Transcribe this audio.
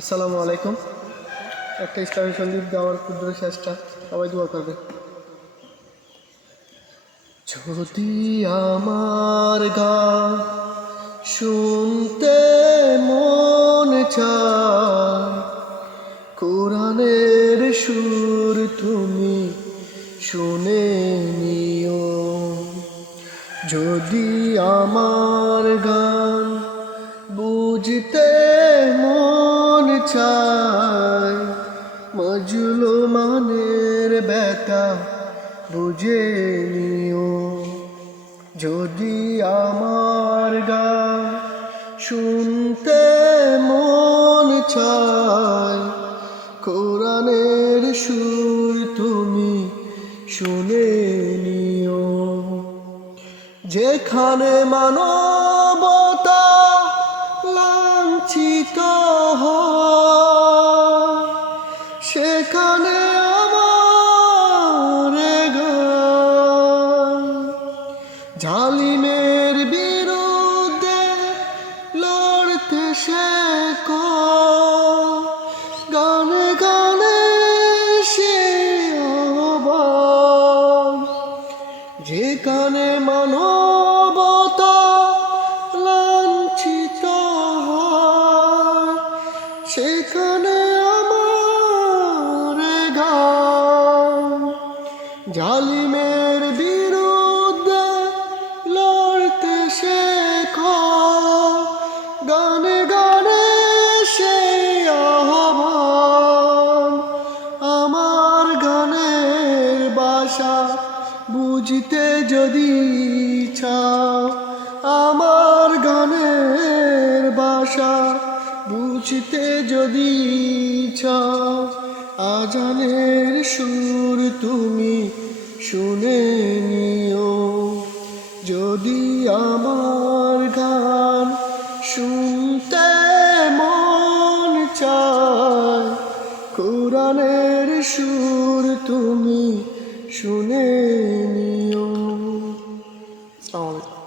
আসসালামু আলাইকুম। একটা ইসলামী সঙ্গীত গাওয়ার ক্ষুদ্র চেষ্টা, সবাই দোয়া করবে। যদি আমার গান শুনতে মন চায়, কোরআনের সুর তুমি শুনে নিও। যদি আমার গান বুঝতে মন চায়, মজলুমানের ব্যথা বুঝে নিও। যদি আমার গান শুনতে মন চায়, কোরআনের সুর তুমি শুনে নিও। যেখানে মানবতা লাঞ্ছিত হয়, সেখানে আমার গান জালিমের বিরুদ্ধে লড়তে শেখো। গানে গানে সে আহ্বান, যেখানে মানবতা লাঞ্ছিত হয়, সেখানে আমার গান জালিমের বিরুদ্ধে লড়তে শেখো। গানে গানে সেই আহ্বান, আমার গানের ভাষা বুঝতে যদি চাও, আমার গানের ভাষা বুঝতে যদি চাও, আজানের সুর তুমি শুনে নিও। যদি আমার গান শুনতে মন চায়, কোরআনের সুর তুমি শুনে নিও। আসসালামু আলাইকুম।